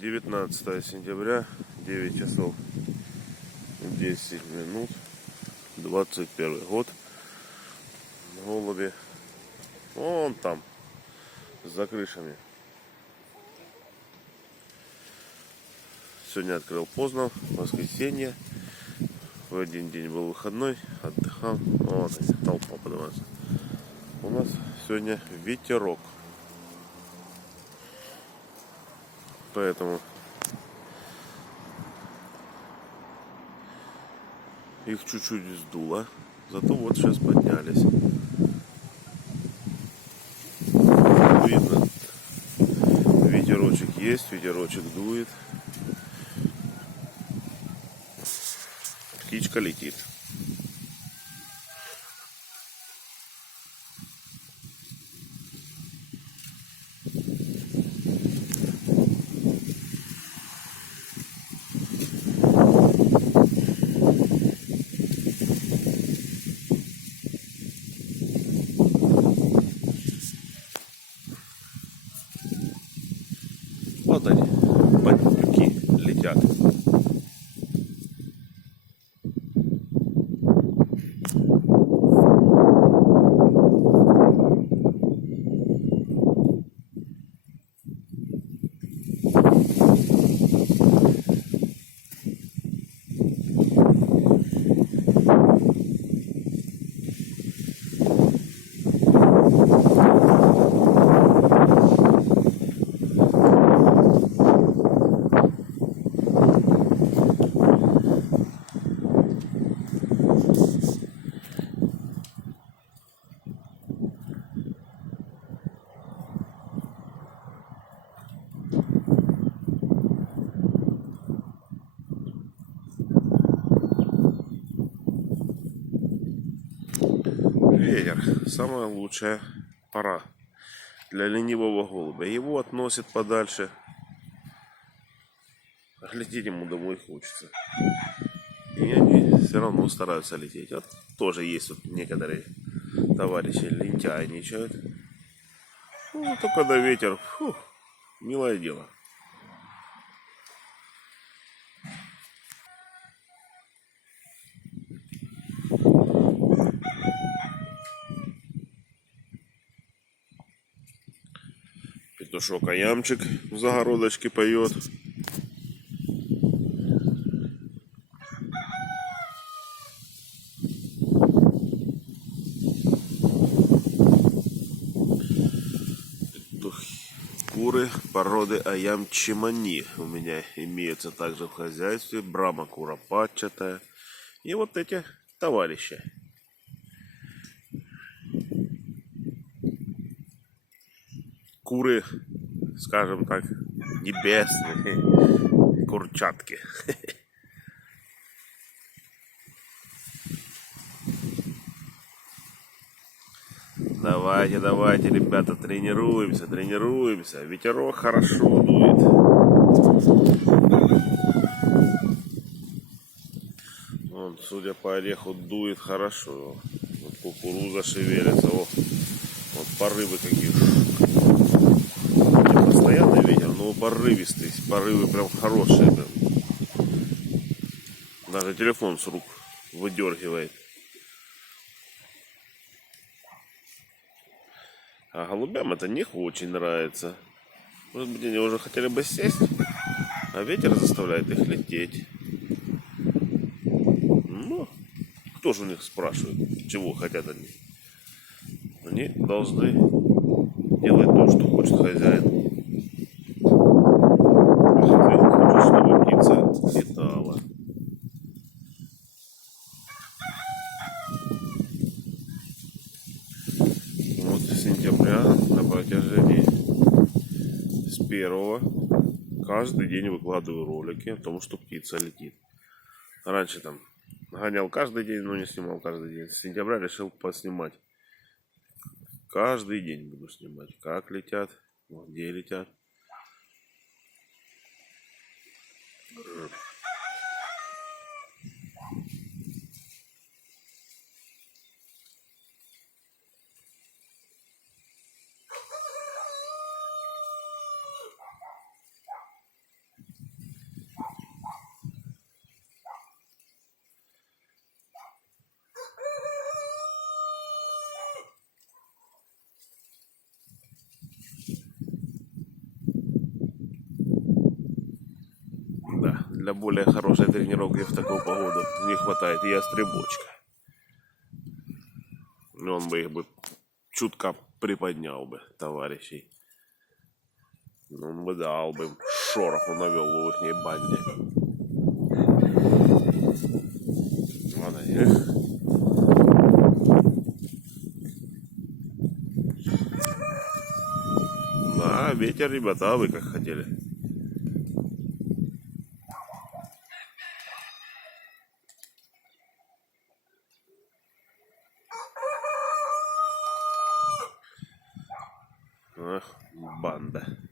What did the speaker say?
19 сентября, 9 часов 10 минут, 21 год. Голуби вон там, за крышами. Сегодня открыл поздно, воскресенье. В один день был выходной, отдыхал. Вот толпа поднимается. У нас сегодня ветерок. Поэтому их чуть-чуть сдуло. Зато вот сейчас поднялись. Видно. Ветерочек есть, ветерочек дует. Птичка летит. Вот они, бандюки летят. Ветер – самая лучшая пора для ленивого голубя. Его относят подальше. А лететь ему домой хочется. И они все равно стараются лететь. Вот тоже есть вот некоторые товарищи лентяйничают. Ну, только когда ветер, фух, милое дело. Петушок Аямчик в загородочке поет. Куры породы Аям Чимани у меня имеются также в хозяйстве. Брама куропатчатая. И вот эти товарищи. Куры, скажем так, небесные. Курчатки. Давайте, давайте, ребята, тренируемся, тренируемся. Ветерок хорошо дует. Вон, судя по ореху, дует хорошо. Вот кукуруза шевелится. О, вот порывы какие. Не постоянный ветер, но порывистый. Порывы прям хорошие. Прям. Даже телефон с рук выдергивает. А голубям это не очень нравится. Может быть, они уже хотели бы сесть, а ветер заставляет их лететь. Ну, кто же у них спрашивает, чего хотят они? Они должны делать то, что хочет хозяин. Хозяин хочет, чтобы птица летала. Вот с сентября на протяжении с 1 каждый день выкладываю ролики о том, что птица летит. Раньше там гонял каждый день, но не снимал каждый день. С сентября решил поснимать. Каждый день буду снимать, как летят, где летят. для более хорошей тренировки в такую погоду не хватает ястребочка. Он бы их бы чутка приподнял бы, товарищей. Он бы дал бы шороху, навел бы в ихней банде. Ладно, Да, ветер, ребята, а вы как хотели. Ах, банда.